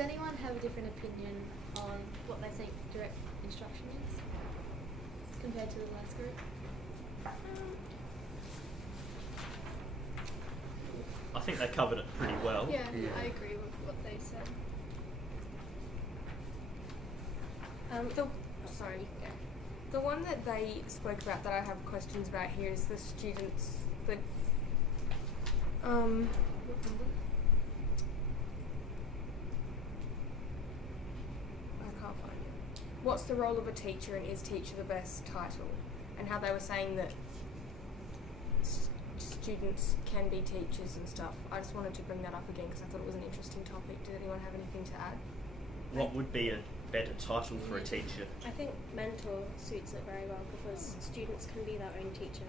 anyone have a different opinion on what they think direct instruction is compared to the last group? I think they covered it pretty well. Yeah, I agree with what they said. The one that they spoke about that I have questions about here is the students, I can't find it. What's the role of a teacher, and is teacher the best title? And how they were saying that students can be teachers and stuff. I just wanted to bring that up again because I thought it was an interesting topic. Did anyone have anything to add? What would be a better title for a teacher? I think mentor suits it very well because students can be their own teacher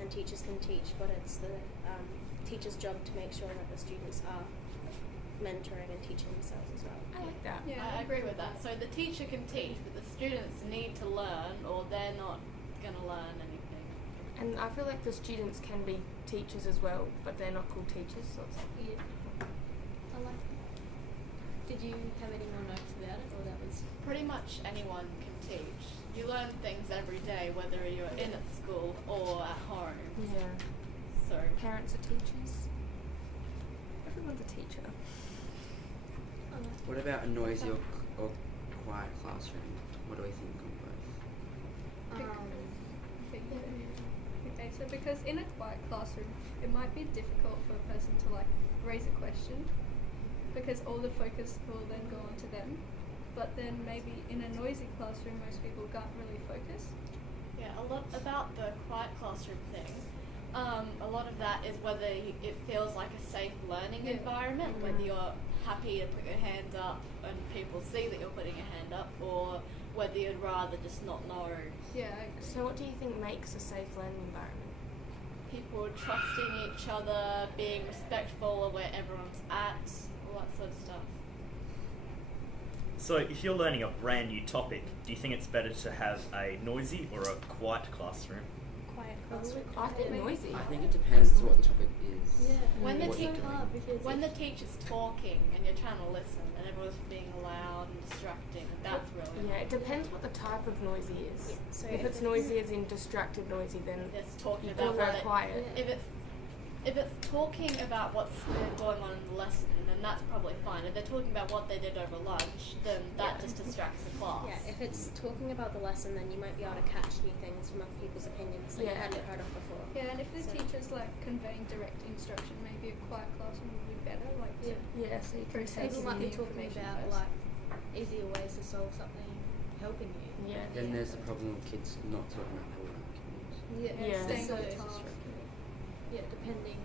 and teachers can teach, but it's the teacher's job to make sure that the students are mentoring and teaching themselves as well. I like that. Yeah, I agree with that. So the teacher can teach, but the students need to learn or they're not going to learn anything. And I feel like the students can be teachers as well, but they're not called teachers. So it's Yeah. I like that. Did you have any more notes about it, or that was... Pretty much anyone can teach. You learn things every day, whether you're in at school or at home. yeah. So Parents are teachers. Everyone's a teacher. I like that. What about a noisy or quiet classroom? What do we think on both? Okay, so because in a quiet classroom, it might be difficult for a person to like raise a question because all the focus will then go on to them. But then maybe in a noisy classroom, most people can't really focus. yeah, a lot about the quiet classroom thing. A lot of that is whether it feels like a safe learning environment, whether you're happy to put your hand up and people see that you're putting your hand up, or whether you'd rather just not know. Yeah, I agree. So what do you think makes a safe learning environment? People trusting each other, being respectful of where everyone's at, all that sort of stuff. So if you're learning a brand new topic, do you think it's better to have a noisy or a quiet classroom? Quiet classroom. I think noisy. I think it depends what the topic is. Yeah, When the what you're teacher- doing. because When the teacher's talking and you're trying to listen and everyone's being loud and distracting, that's really Yeah, it depends what the type of noisy is. Yeah, so if it's noisy as in distracted noisy, then it's talking you about prefer what it, quiet. if it's talking about what's going on in the lesson, then that's probably fine. If they're talking about what they did over lunch, then that just distracts the class. Yeah, if it's talking about the lesson, then you might be able to catch new things from other people's opinions that you Yeah. hadn't heard of before. Yeah, and if the So- teacher's like conveying direct instruction, maybe a quiet classroom would be better. Like, to Yeah, so you can take process people might be the talking information about first. like easier ways to solve something, helping you. Yeah. Then there's the problem of kids not talking about their work. Yeah, Yeah. Staying so, on It's task. distracting. yeah, depending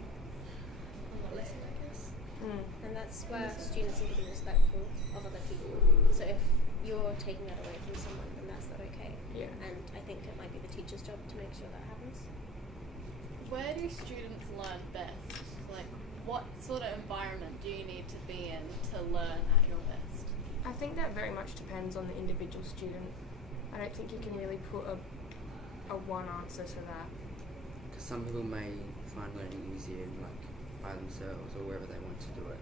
on what lesson, I guess. And that's where students need to be respectful of other people. So if you're taking that away from someone, then that's not okay. Yeah. And I think it might be the teacher's job to make sure that happens. Where do students learn best? Like, what sort of environment do you need to be in to learn at your best? I think that very much depends on the individual student. I don't think you can really put a one answer to that. Because some people may find learning easier like by themselves or wherever they want to do it.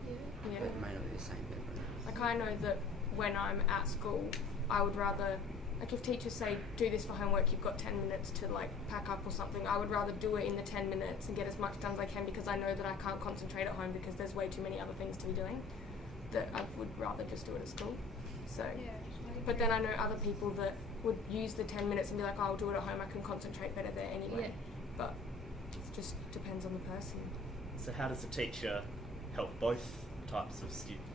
Yeah. But it may not be the same for everyone else. Like I know that when I'm at school, I would rather, like if teachers say do this for homework, you've got 10 minutes to like pack up or something, I would rather do it in the 10 minutes and get as much done as I can because I know that I can't concentrate at home because there's way too many other things to be doing, that I would rather just do it at school. So, Yeah, but then I know other people that would use the 10 minutes and be like, oh, I'll do it at home, I can concentrate better there anyway. But it just depends on the person. So how does a teacher help both types of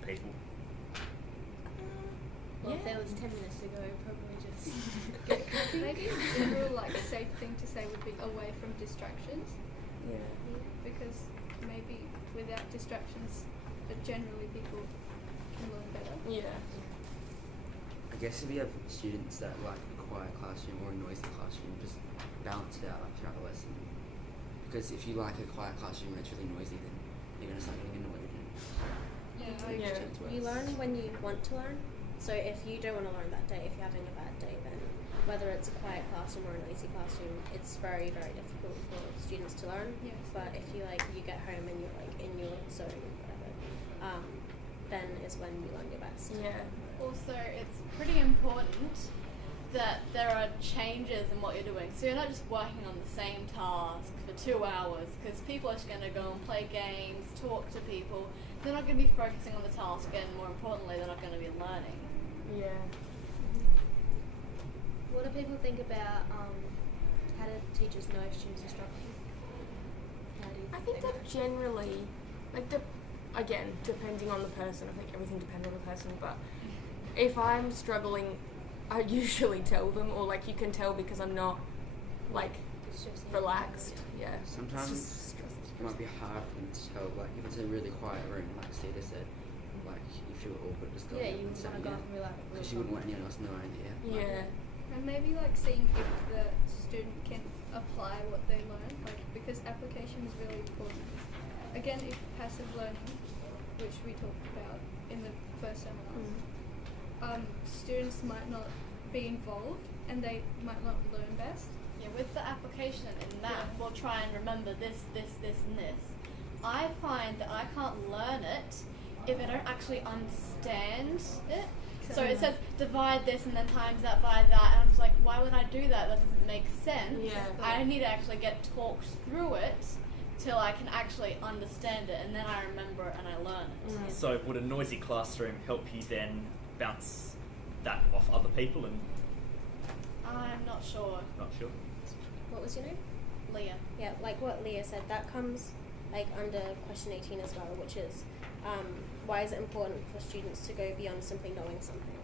people? Well, if there was 10 minutes to go, probably just get coffee. Maybe a general like safe thing to say would be away from distractions, Yeah. because maybe without distractions, generally people can learn better. Yeah. I guess if you have students that like a quiet classroom or a noisy classroom, just balance it out like throughout the lesson. Because if you like a quiet classroom and it's really noisy, then you're going to start getting annoyed. And Yeah, Yeah. it's worse. You learn when you want to learn. So if you don't want to learn that day, if you're having a bad day, then whether it's a quiet classroom or a noisy classroom, it's very, very difficult for students to learn. Yes. But if you get home and you're like in your zone or whatever, then is when you learn your best. Yeah. Also, it's pretty important that there are changes in what you're doing. So you're not just working on the same task for 2 hours, because people are just going to go and play games, talk to people. They're not going to be focusing on the task, and more importantly, they're not going to be learning. Yeah. What do people think about how do teachers know if students are struggling? How do you I think they that know? generally, like, again, depending on the person, I think everything depends on the person, but if I'm struggling, I usually tell them, or like you can tell because I'm not, like, It's just relaxed. Yeah. Sometimes It's just it might be hard for them to tell, like if it's a really quiet room, like Cedar said, like you feel awkward just going Yeah, up you and want saying to go yeah, up and be like, because you wouldn't want anyone else knowing, yeah. Yeah. And maybe like seeing if the student can apply what they learn, like because application is really important. Again, if passive learning, which we talked about in the first seminar, students might not be involved and they might not learn best. Yeah, with the application in math, we'll try and remember this, and this. I find that I can't learn it if I don't actually understand it. So it says divide this and then times that by that, and I'm just like, why would I do that? That doesn't make sense. Yeah. I need to actually get talked through it till I can actually understand it, and then I remember it and I learn it. So would a noisy classroom help you then bounce that off other people? And I'm not sure. not sure. What was your name? Leah. Yeah, like what Leah said, that comes like under question 18 as well, which is why is it important for students to go beyond simply knowing something?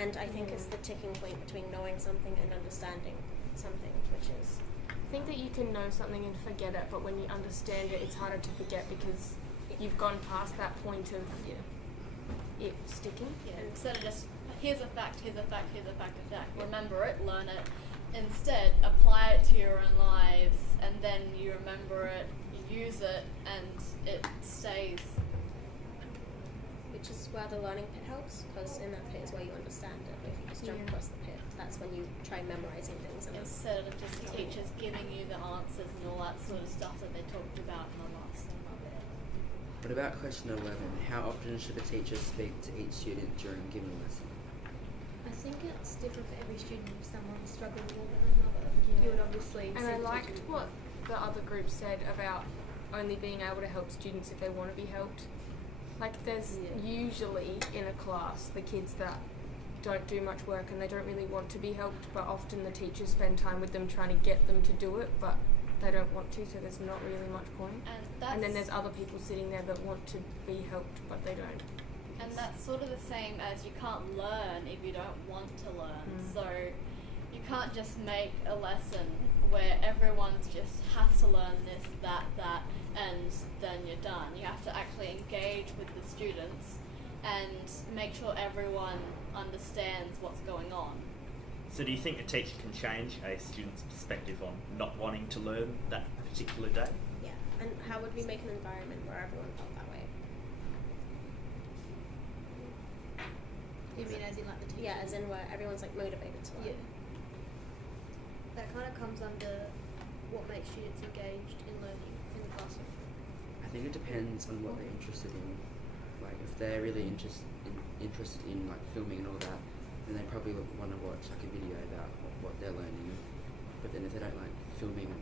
And I think it's the ticking point between knowing something and understanding something, which is I think that you can know something and forget it, but when you understand it, it's harder to forget because you've gone past that point of it sticking. Yeah, instead of just here's a fact, here's a fact, here's a fact, remember it, learn it. Instead, apply it to your own lives, and then you remember it, you use it, and it stays. which is where the learning pit helps, because in that pit is where you understand it. If you just jump across the pit, that's when you try memorizing things. And Instead of just teachers giving you the answers and all that sort of stuff that they talked about in the last seminar. What about question 11? How often should a teacher speak to each student during giving a lesson? I think it's different for every student. If someone's struggling more than another, you would obviously. And see I the liked teacher. what the other group said about only being able to help students if they want to be helped. Like there's usually in a class the kids that don't do much work and they don't really want to be helped, but often the teachers spend time with them trying to get them to do it, but they don't want to, so there's not really much point. And then there's other people sitting there that want to be helped, but they don't. And that's sort of the same as you can't learn if you don't want to learn. So you can't just make a lesson where everyone's just has to learn this, that, and then you're done. You have to actually engage with the students and make sure everyone understands what's going on. So do you think a teacher can change a student's perspective on not wanting to learn that particular day? yeah, and how would we make an environment where everyone felt that way? You mean as in like the teacher? Yeah, as in where everyone's like motivated to learn. Yeah. That kind of comes under what makes students engaged in learning in the classroom. I think it depends on what they're interested in. Like if they're really interested in like filming and all that, then they probably want to watch like a video about what they're learning. But then if they don't like filming and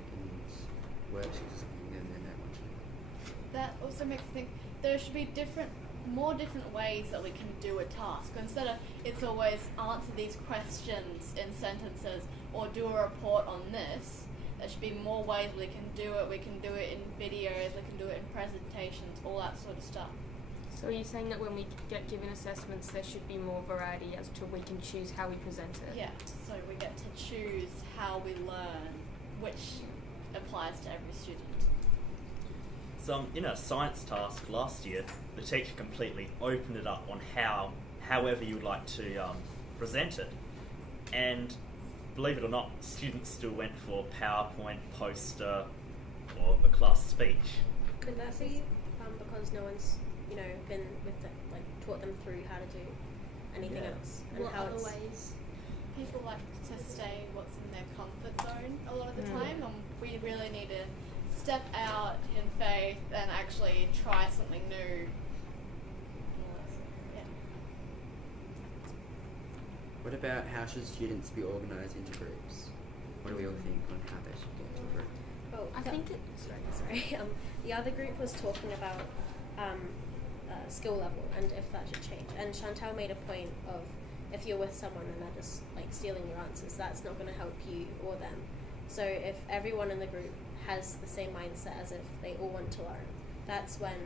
worksheets or something, then they don't watch it. That also makes me think there should be more different ways that we can do a task. Instead of it's always answer these questions in sentences or do a report on this, there should be more ways we can do it. We can do it in videos, we can do it in presentations, all that sort of stuff. So are you saying that when we get given assessments there should be more variety as to we can choose how we present it? Yeah, so we get to choose how we learn, which applies to every student. So in a science task last year, the teacher completely opened it up on however you would like to present it. And believe it or not, students still went for PowerPoint, poster, or a class speech. Could that be because no one's been with taught them through how to do anything else and What how other it's ways? People like to stay what's in their comfort zone a lot of the time, and we really need to step out in faith and actually try something new. What about how should students be organised into groups? What do we all think on how they should get into a group? Oh, I think it. sorry. The other group was talking about skill level and if that should change. And Chantal made a point of if you're with someone and they're just like stealing your answers, that's not going to help you or them. So if everyone in the group has the same mindset as if they all want to learn, that's when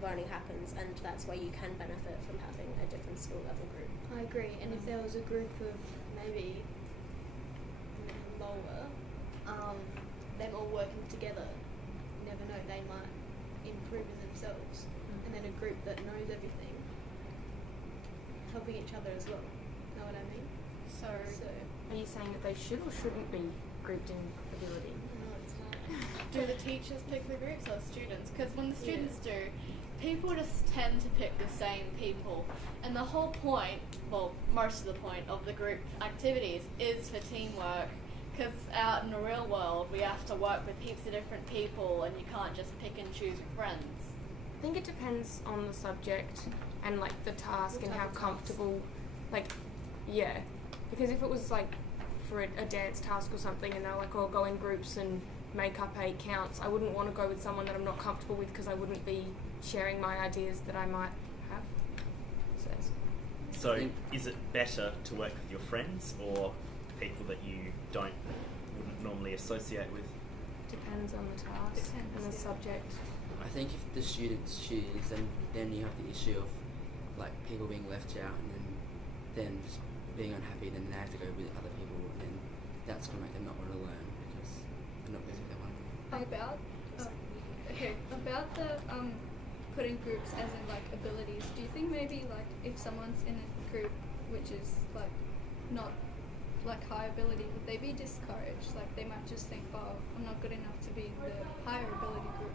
learning happens, and that's where you can benefit from having a different skill level group. I agree. And if there was a group of maybe lower, them all working together, you never know, they might improve in themselves. And then a group that knows everything, helping each other as well. Know what I mean? So Are you saying that they should or shouldn't be grouped in ability? no, it's not. do the teachers pick the groups or the students? Because when the students do, people just tend to pick the same people. And the whole point, well, most of the point of the group activities is for teamwork. Because out in the real world, we have to work with heaps of different people and you can't just pick and choose your friends. I think it depends on the subject and like the task and how comfortable, like, yeah. Because if it was like for a dance task or something and they're like, oh, go in groups and make up 8 counts, I wouldn't want to go with someone that I'm not comfortable with because I wouldn't be sharing my ideas that I might have. So, is it better to work with your friends or people that you wouldn't normally associate with? Depends on the task and the subject. I think if the students choose, then you have the issue of like people being left out and then just being unhappy, then they have to go with other people, and that's going to make them not want to learn because they're not busy with their one. About the putting groups as in like abilities, do you think maybe like if someone's in a group which is like not like high ability, would they be discouraged? Like they might just think, oh, I'm not good enough to be in the higher ability group.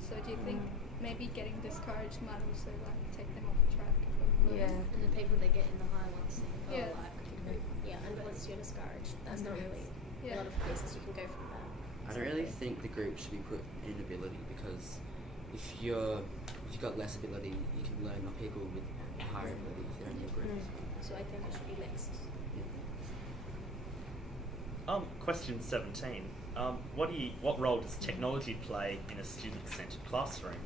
So do you think maybe getting discouraged might also like take them off track of learning? Yeah. And the people that get in the high ones think, oh, Yeah. And once you're discouraged, that's not really a lot of places you can go from there. I don't really think the group should be put in ability because if you've got less ability, you can learn off people with higher ability if they're in your group. So I think it should be mixed. Question 17. What role does technology play in a student-centered classroom?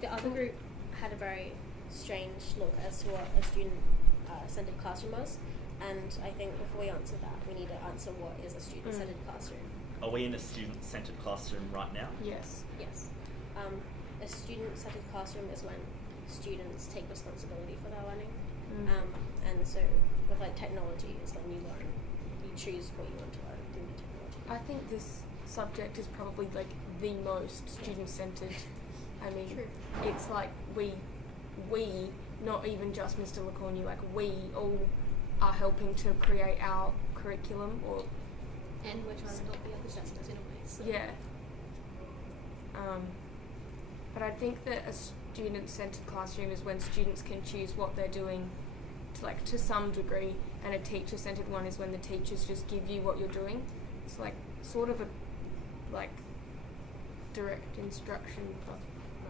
The other group had a very strange look as to what a student-centered classroom was, and I think before we answer that, we need to answer what is a student-centered classroom. Are we in a student-centered classroom right now? Yes. Yes. A student-centered classroom is when students take responsibility for their learning, and so with like technology is when you learn, you choose what you want to learn through the technology. I think this subject is probably like the most student-centered. I mean, it's like we, not even just Mr. Lacornu, like we all are helping to create our curriculum And we're trying to help the other students in a way. So. yeah. But I think that a student-centered classroom is when students can choose what they're doing to some degree, and a teacher-centered one is when the teachers just give you what you're doing. It's like sort of a direct instruction.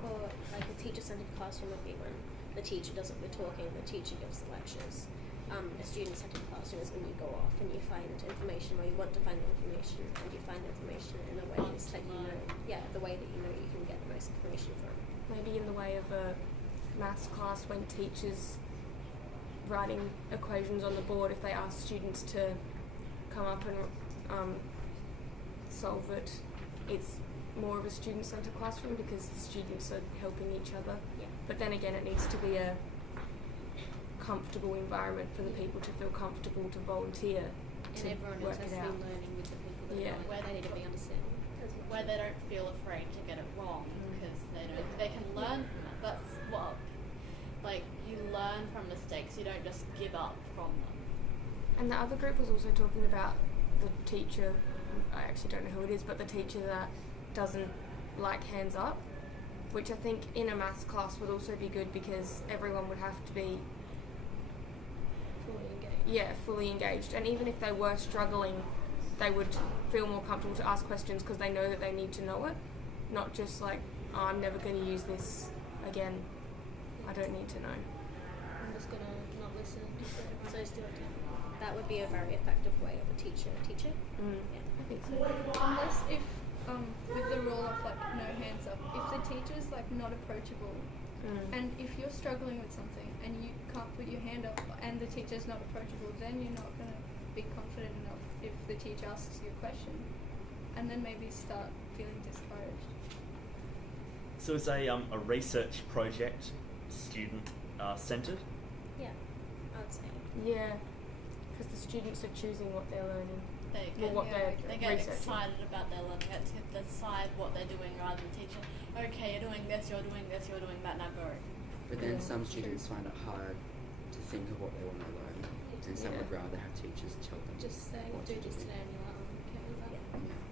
Or like a teacher-centered classroom would be when the teacher does all the talking, the teacher gives the lectures. A student-centered classroom is when you go off and you find information where you want to find the information, and you find information in the ways that you know. Yeah, the way that you know you can get the most information from. Maybe in the way of a maths class when teachers writing equations on the board, if they ask students to come up and solve it, it's more of a student-centered classroom because the students are helping each other. Yeah. But then again, it needs to be a comfortable environment for the people to feel comfortable to volunteer And to everyone work else has it to out. be learning with the people that Yeah. are going. They need to be understanding. Where they don't feel afraid to get it wrong because they know they can learn from it. That's what, like, you learn from mistakes. You don't just give up from them. And the other group was also talking about the teacher, I actually don't know who it is, but the teacher that doesn't like hands up, which I think in a maths class would also be good because everyone would have to be fully engaged. And even if they were struggling, they would feel more comfortable to ask questions because they know that they need to know it, not just like, oh, I'm never going to use this again. I don't need to know. I'm just gonna not listen. So still that would be a very effective way of a teacher teaching. Yeah. I think so. Unless if with the rule of like no hands up, if the teacher's like not approachable, and if you're struggling with something and you can't put your hand up and the teacher's not approachable, then you're not going to be confident enough if the teacher asks you a question, and then maybe start feeling discouraged. So is a research project student centred? Yeah, I would say. Yeah, because the students are choosing what they're learning. They Well, what they're they get researching. excited about their learning. They get to decide what they're doing rather than teaching. Okay, you're doing this, you're doing this, you're doing that, now go. But then Yeah, some true. students find it hard to think of what they want to learn, and some would rather have teachers tell them. Just say, what do to this today, and you're like, oh, okay with that. Yeah.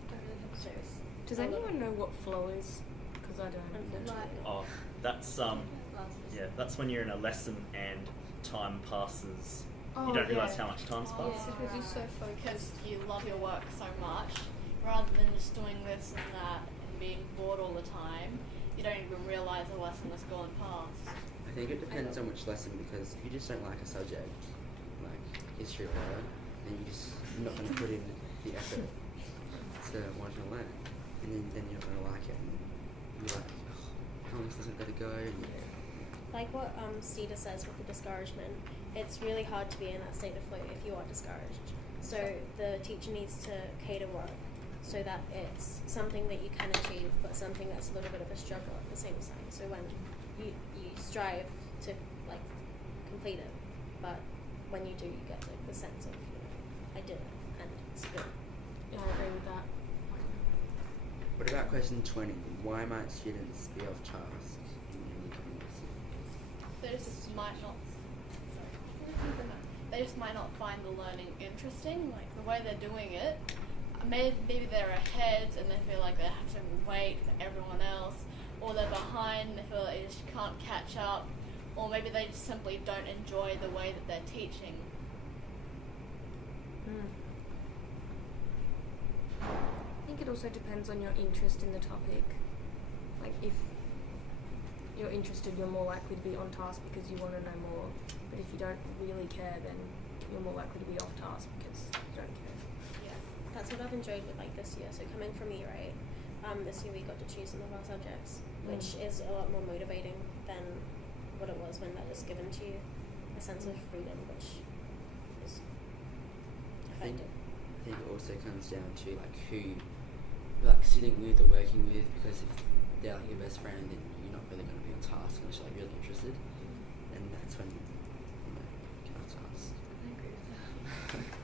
Don't really have a choice. Does anyone know what flow is? Because I don't. Unfortunately. Oh, that's that's when you're in a lesson and time passes. You don't realise how much time's Yeah, passed. because you're so focused. Because you love your work so much, rather than just doing this and that and being bored all the time, you don't even realise the lesson has gone past. I think it depends on which lesson, because if you just don't like a subject, like history or whatever, then you're just not going to put in the effort to want to learn, and then you're not going to like it, and you're like, oh, how long is this going to go? And Like what Cedar says with the discouragement, it's really hard to be in that state of flow if you are discouraged. So the teacher needs to cater work so that it's something that you can achieve, but something that's a little bit of a struggle at the same time. So when you strive to like complete it, but when you do, you get like the sense of, I did it, and it's good. Yeah, I agree with that. what about question 20? Why might students be off task in any community? They just might not. They just might not find the learning interesting, like the way they're doing it. Maybe they're ahead and they feel like they have to wait for everyone else, or they're behind and they feel like they just can't catch up, or maybe they just simply don't enjoy the way that they're teaching. I think it also depends on your interest in the topic. Like if you're interested, you're more likely to be on task because you want to know more. But if you don't really care, then you're more likely to be off task because you don't care. Yeah, that's what I've enjoyed with like this year. So coming from E, right? This year we got to choose some of our subjects, which is a lot more motivating than what it was when that was given to you. A sense of freedom, which is I think effective. it also comes down to like who you're like sitting with or working with, because if they're like your best friend, then you're not really going to be on task unless you're like really interested, and that's when you get on task. I agree with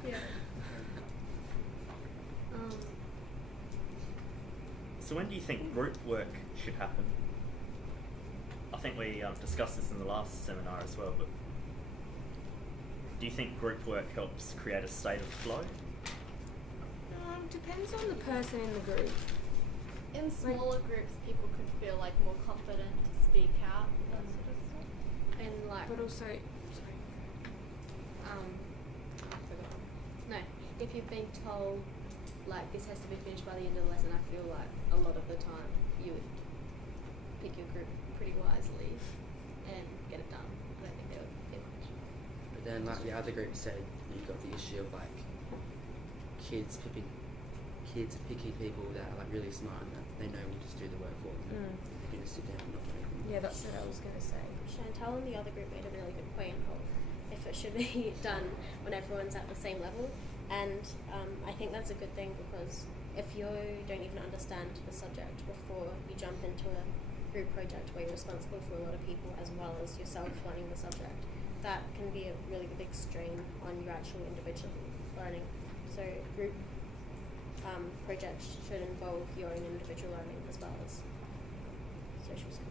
that. Yeah. So when do you think group work should happen? I think we discussed this in the last seminar as well, but do you think group work helps create a state of flow? Depends on the person in the group. In smaller groups, people could feel like more confident to speak out, that sort of stuff. And like, But also, I forgot. No, if you've been told like this has to be finished by the end of the lesson, I feel like a lot of the time you would pick your group pretty wisely and get it done. I don't think there would be much. But then like the other group said, you've got the issue of like kids picking people that are like really smart and that they know will just do the work for them. They're going to sit down and not do anything. yeah, that's what I was going to say. Chantal and the other group made a really good point of if it should be done when everyone's at the same level. And I think that's a good thing, because if you don't even understand the subject before you jump into a group project where you're responsible for a lot of people as well as yourself learning the subject, that can be a really big strain on your actual individual learning. So group projects should involve your own individual learning as well as social skills.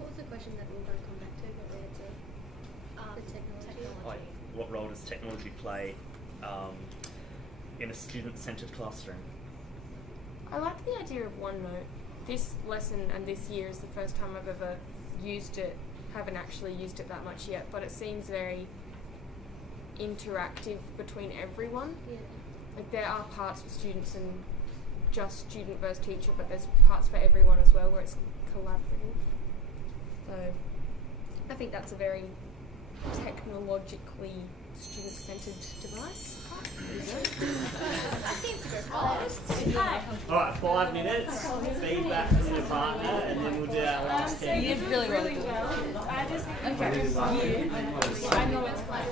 What was the question that we were going to come back to? But we had to the technology. Like, what role does technology play in a student-centred classroom? I like the idea of OneNote. This lesson and this year is the first time I've ever used it. Haven't actually used it that much yet, but it seems very interactive between everyone. Yeah. Like there are parts for students and just student versus teacher, but there's parts for everyone as well where it's collaborative. So I think that's a very technologically student-centered device. Alright, 5 minutes, feedback from your partner, and then we'll do our last 10. You did really well. I just okay. I know it's quite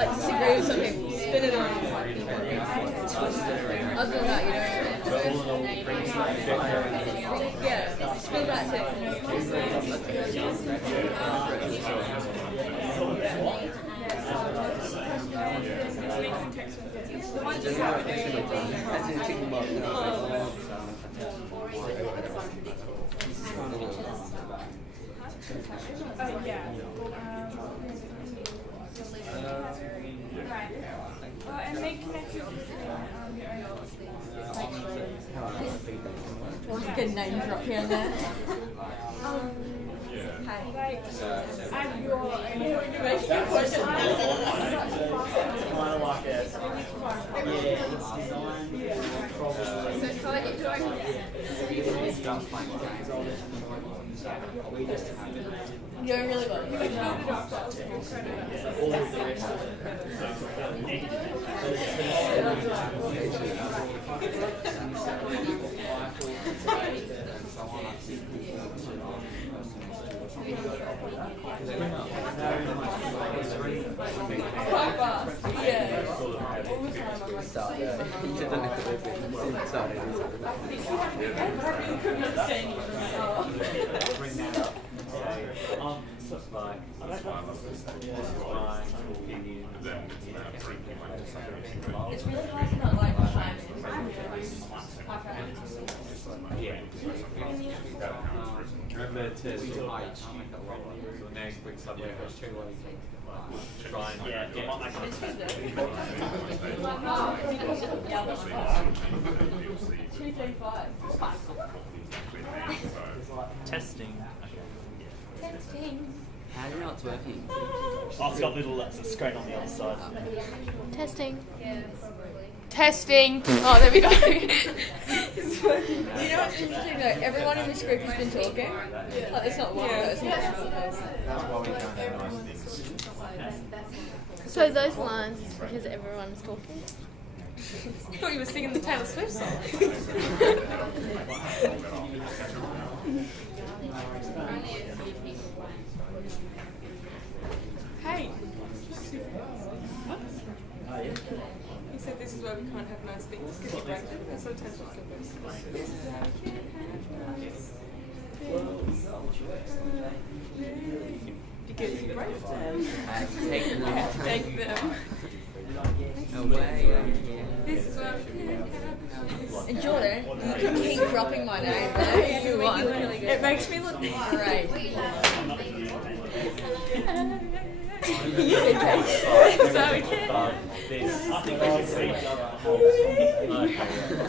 Like disagree with something, spin it on. Other than that, you know. Yeah, spin that too. and make connections between your own Like a good name drop here and there. like add your own Kind of like a, yeah, it's designed You're doing really well. It's really hard to not like time. Remember to the next week subject was try and Yeah, it might make sense. Testing. How do you know it's working? Oh, it's got little screen on the other side. Testing. Testing. Oh, there we go. It's working. You know what's interesting though? Everyone in this group has been talking. Like, it's not one person. that's why we can't have nice things. So those lines is because everyone's talking. I thought you were singing the Taylor Swift song. Hey. He said this is why we can't have nice things because you break them. That's what Taylor Swift said. This is how we can't have nice things. Because you break them. Take them. Away. This is why we can't have nice. And Jordan, you can keep dropping my name there. You want. It makes me look Great. you can take it. So we can. I think we should see.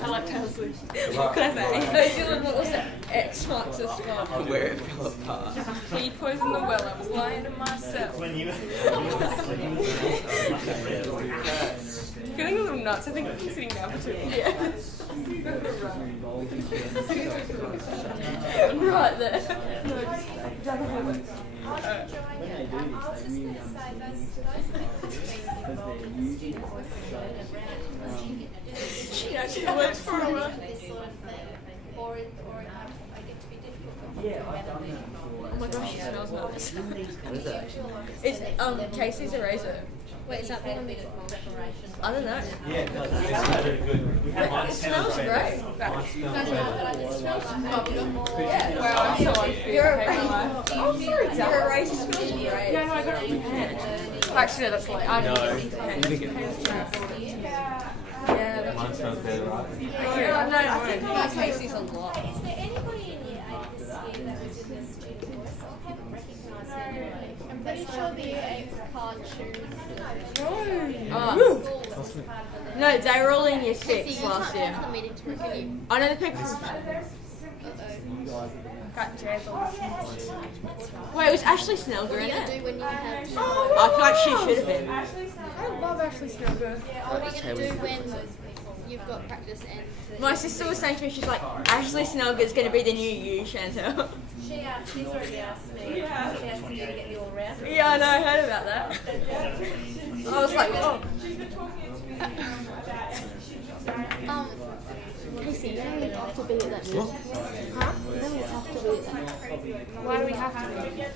I like Taylor Swift. Can I say? So Jordan, what was that? X marks the spot. Where it fell apart. He poisoned the well. I was lying to myself. When you Feeling a little nuts. I think I've been sitting down for too long. Yeah. Right there. She actually works for a while. Oh my gosh, she smells nice. What is it? It's Casey's eraser. Wait, is that the one? I don't know. Yeah, it does. It's really good. We have It smells great. Mine smells Yeah. Wow, I'm so unfit. Your Your eraser smells great. Yeah, no, I got it in my hand. Actually, no, that's like I No. Yeah. Mine smells better, right? Yeah, no, I think that Casey's a lot. Is there anybody in year 8 this year that was in the student voice? I haven't recognised anybody. I'm pretty sure the year 8s can't choose. Oh. No, they were all in year 6 You last can't year. go to the meeting tomorrow, can you? I know the people from... got jazz on. Wait, it was Ashley Snellger What do in you it? do when you have? I feel like she should have been. I love Ashley Snellger. What are you gonna do when you've got practice and? My sister was saying to me, she's like, Ashley Snellger's going to be the new you, Chantel. She's already asked me. She asked me to get the all round. Yeah, I know, I heard about that. I was like, oh. Casey, you don't really have to be at that. Huh? You don't really have to be at that. Why do we have to?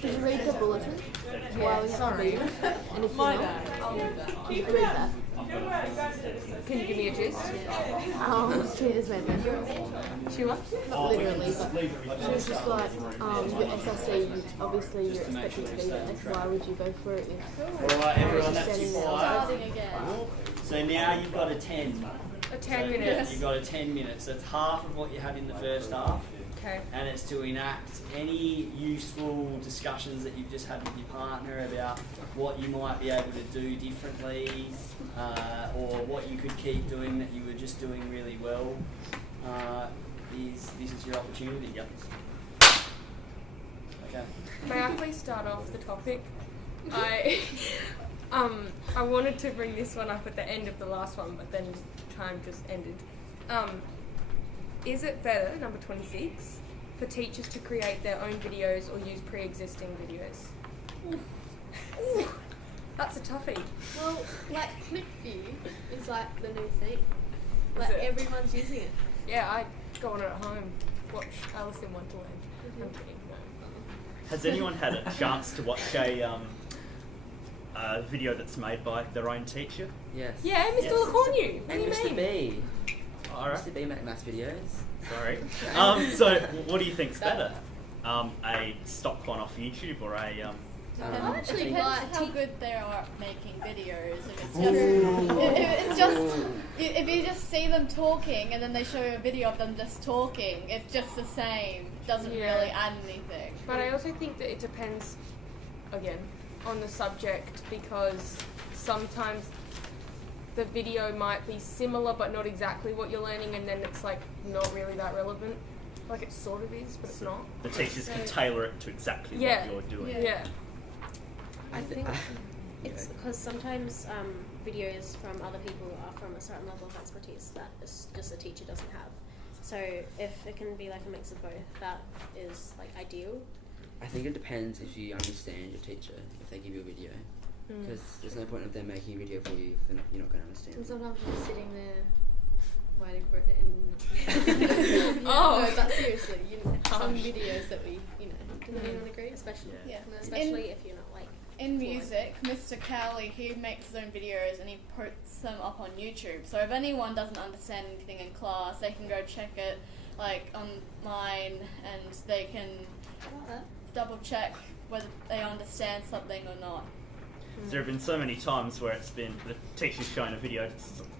Did you read the bulletin? Why we have to be? And if you don't, you read that. Can you give me a gist? She just made that. She what? Not literally, but she was just like, your SLC, obviously you're expected to be there, so why would you go for it if Alright, everyone, you're that's standing your there? five. again. So now you've got a 10. A 10 minutes. You've got a 10 minutes. That's half of what you had in the first half. Okay. And it's to enact any useful discussions that you've just had with your partner about what you might be able to do differently, or what you could keep doing that you were just doing really well. This is your opportunity. Yep. Okay. May I please start off the topic? I wanted to bring this one up at the end of the last one, but then time just ended. Is it better, number 26, for teachers to create their own videos or use pre-existing videos? Ooh. That's a toughie. Well, like ClipView is like the new thing. Like it? everyone's using it. Yeah, I go on it at home, watch Alice in Wonderland. I'm kidding, no. Has anyone had a chance to watch a video that's made by their own teacher? Yes. Yeah, Mr. Yes. LaCornu. And Mr. B. Alright. Mr. B make maths videos. Sorry. So, what do you think's better? A stock one off YouTube or a Actually, Depends like how good they are at making videos. If you just see them talking and then they show you a video of them just talking, it's just the same. Doesn't really add anything. But I also think that it depends, again, on the subject, because sometimes the video might be similar but not exactly what you're learning, and then it's like not really that relevant. Like it sort of is, but it's not. the teachers can tailor it to exactly Yeah. what you're doing? Yeah. I think it's because sometimes videos from other people are from a certain level of expertise that just a teacher doesn't have. So if it can be like a mix of both, that is like ideal. I think it depends if you understand your teacher, if they give you a video. Because there's no point of them making a video for you if you're not going to understand And it. sometimes you're just sitting there waiting for it to end. Oh. No, but seriously, some videos that we, doesn't anyone agree? Especially, Yeah. especially if you're not like. In music, Mr. Cowley, he makes his own videos and he puts them up on YouTube. So if anyone doesn't understand anything in class, they can go check it like online and they can double check whether they understand something or not. There have been so many times where it's been the teacher's showing a video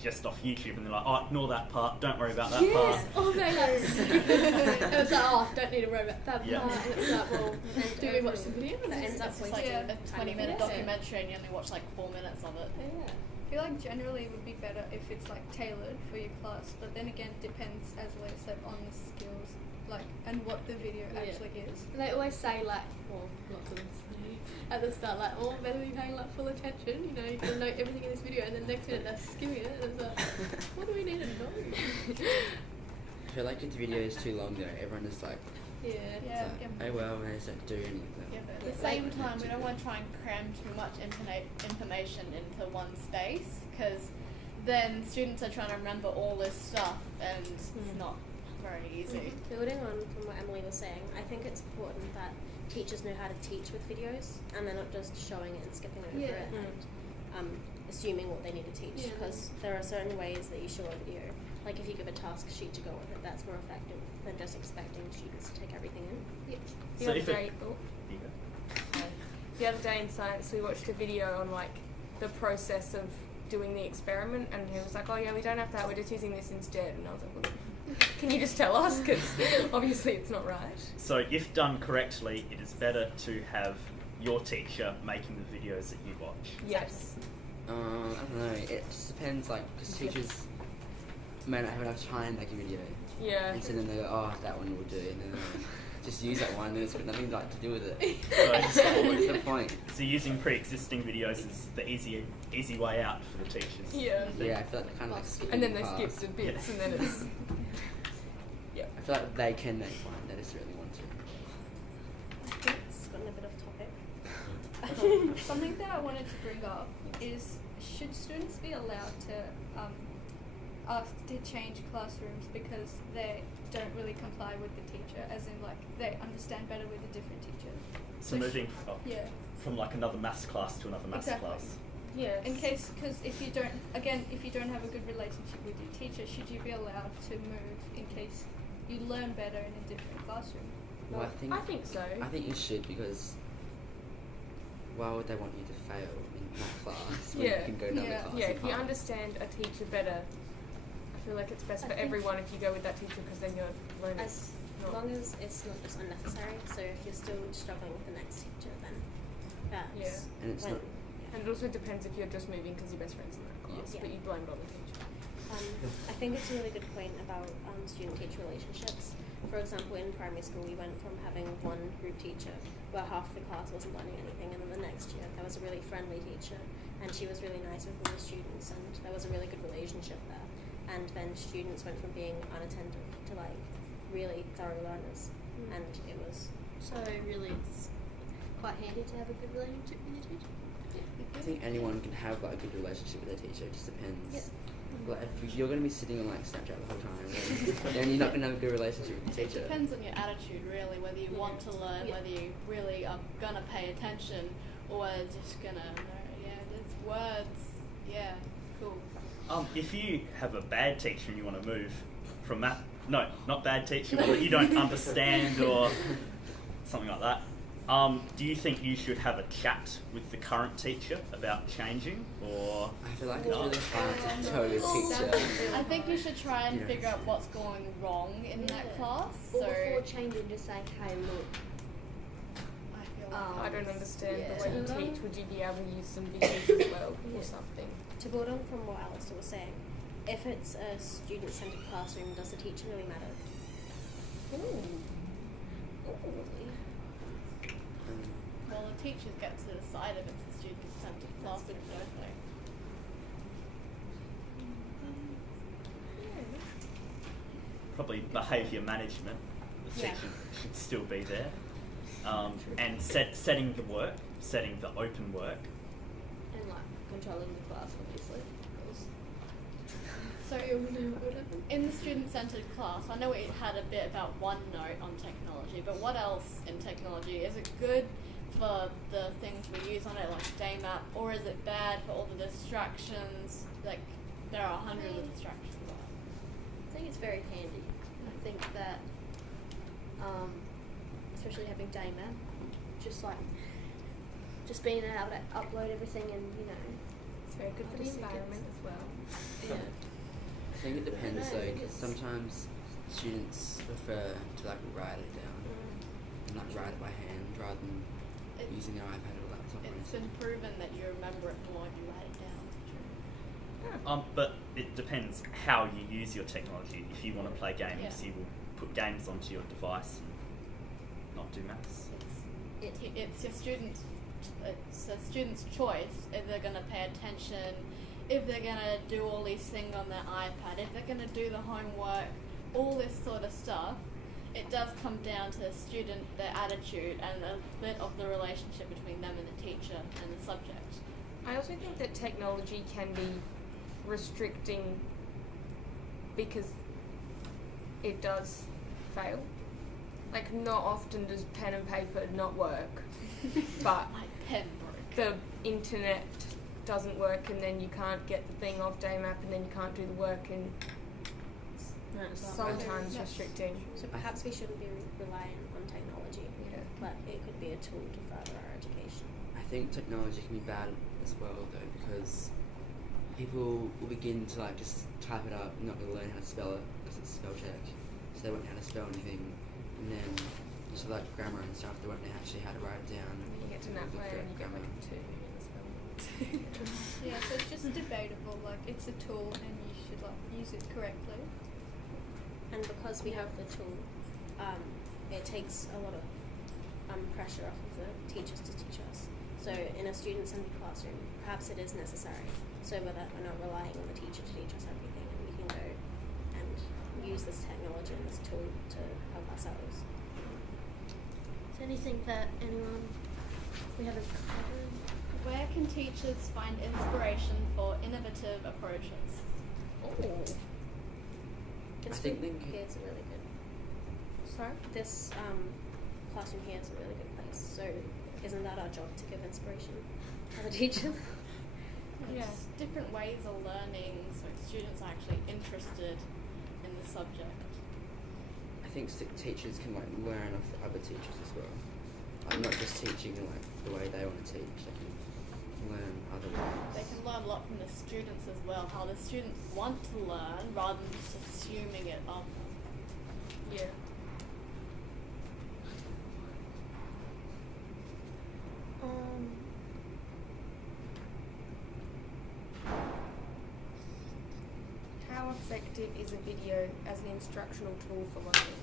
just off YouTube and they're like, oh, ignore that part, don't worry about that part. Oh no, and it's like, oh, don't need to worry about that Yeah. part. And it's like, well, do we watch the video? And it ends up It's just with like a 20-minute Yeah. documentary and you only watch like 4 minutes of it. Yeah. I feel like generally it would be better if it's like tailored for your class, but then again it depends, as Leah said, on the skills, like, and what the video actually is. And they always say like, well, lots of them say at the start like, oh, better be paying like full attention. You're gonna know everything in this video, and then next minute they're skimming it, and it's like, what do we need to know? I feel like if the video is too long though, everyone is like, Yeah. it's like, oh well, they just don't do anything. Yeah, but at the same time, we don't want to try and cram too much information into one space because then students are trying to remember all this stuff and it's not very easy. Building on from what Emily was saying, I think it's important that teachers know how to teach with videos and they're not just showing it and skipping over it and assuming what they need to teach, because there are certain ways that you show a video. Like if you give a task sheet to go with it, that's more effective than just expecting students to take everything in. The other day in science we watched a video on like the process of doing the experiment, and he was like, oh yeah, we don't have that, we're just using this instead, and I was like, well, can you just tell us, because obviously it's not right. So if done correctly, it is better to have your teacher making the videos that you watch. Yes. I don't know, it just depends, like, because teachers may not have enough time to make a video. Yeah. And so then they go, oh, that one will do, and then just use that one and it's got nothing like to do with it. So, So what's the point? so using pre-existing videos is the easy way out for the teachers. Yeah. Yeah, I feel like kind of like skipping And then they past. skip the bits, and then it's I feel like they can make one, they just really want to. I think it's gotten a bit off topic. Something that I wanted to bring up is, should students be allowed to ask to change classrooms because they don't really comply with the teacher, as in like they understand better with a different teacher? So moving Yeah. from like another maths class to another maths Exactly. class. yes. In case, because if you don't have a good relationship with your teacher, should you be allowed to move in case you learn better in a different classroom? Well, I think so. I think you should, because why would they want you to fail in that class when Yeah. you can go another Yeah. class? Yeah, and if you fine? understand a teacher better, I feel like it's best I for think- everyone if you go with that teacher, because then you're learning. As long as it's not just unnecessary. So if you're still struggling with the next teacher, then that's Yeah. And it's when, not. And it also depends if you're just moving because you're best friends in that class, Yeah. but you blame it on the teacher. I think it's a really good point about student-teacher relationships. For example, in primary school, we went from having one group teacher where half the class wasn't learning anything, and then the next year there was a really friendly teacher, and she was really nice with all the students, and there was a really good relationship there. And then students went from being unattentive to like really thorough learners, and it was So really, it's quite handy to have a good relationship with your teacher. I think anyone can have like a good relationship with their teacher. It just depends. Yeah. Like if you're going to be sitting on like Snapchat the whole time, then you're not going to have a good relationship with your It teacher. depends on your attitude, really, whether you want to learn, Yeah. whether you really are gonna pay attention, or whether just gonna, there's words, yeah, cool. If you have a bad teacher and you want to move from math, no, not bad teacher, but you don't understand or something like that. Do you think you should have a chat with the current teacher about changing, or I feel like it's really hard to tell your teacher. I think you should try and Yeah. figure out what's going wrong in that class. Or So before changing, just saying, hey, look. I feel like I don't understand yeah. the way you Hold on. teach. Would you be able to use some videos as well Yeah. or something? to build on from what Alistair was saying. If it's a student-centered classroom, does the teacher really matter? well, the teachers get to decide if it's a student-centered classroom, don't they? probably behaviour management? The Yeah. teacher should still be there, and setting the work, setting the open work. And like controlling the class, obviously. So in the student-centered class, I know we had a bit about OneNote on technology, but what else in technology? Is it good for the things we use on it, like DayMap, or is it bad for all the distractions? Like, there are hundreds of distractions. I think it's very handy. I think that, especially having DayMap, just being able to upload everything and, It's very good for the I think environment as well. yeah. I think it depends know, I though, think because it's- sometimes students prefer to like write it down and like write it by hand rather than It- using their iPad or laptop. or It's anything. been proven that you remember it more if you write it down. But it depends how you use your technology. If you want to play games, Yeah. you will put games onto your device and not do maths. It's your students. It's a student's choice if they're going to pay attention, if they're going to do all these things on their iPad, if they're going to do the homework, all this sort of stuff. It does come down to the student, their attitude, and a bit of the relationship between them and the teacher and the subject. I also think that technology can be restricting because it does fail. Like, not often does pen and paper not work, but My pen broke. the internet doesn't work, and then you can't get the thing off DayMap, and then you can't do the work, and it's sometimes Yes. restricting. So perhaps we shouldn't be reliant on technology, Yeah. but it could be a tool to further our education. I think technology can be bad as well though, because people will begin to like just type it up and not really learn how to spell it because it's spell check. So they won't know how to spell anything, and then just like grammar and stuff, they won't know actually how to write it down. And then you get to with the NAPLA and you get correct like a 2 in the spell. Yeah, so it's just debatable. Like, it's a tool, and you should like use it correctly. And because we have the tool, it takes a lot of pressure off of the teachers to teach us. So in a student-centered classroom, perhaps it is necessary, so that we're not relying on the teacher to teach us everything, and we can go and use this technology and this tool to help ourselves. Is there anything that we haven't covered? Where can teachers find inspiration for innovative approaches? This think group they here is a really good. Sorry? This classroom here is a really good place. So isn't that our job, to give inspiration to other teachers? It's different ways of learning, so students are actually interested in the subject. I think teachers can like learn off other teachers as well. Like not just teaching like the way they want to teach. They can learn other ways. They can learn a lot from the students as well, how the students want to learn rather than just assuming it of them. Yeah. How effective is a video as an instructional tool for learning?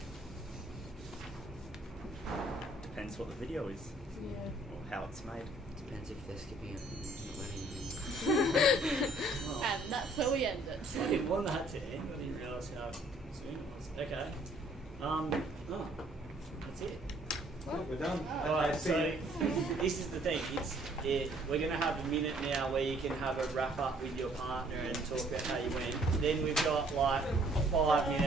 Depends what the video is Yeah. or how it's made. Depends if they're skipping it and not learning anything. Oh. And that's where we end it. I didn't want that to end. I didn't realise how soon it was. Okay. Oh, that's it. We're done. Alright, so this is the thing. We're going to have a minute now where you can have a wrap up with your partner and talk about how you went. Then we've got like 5 minutes.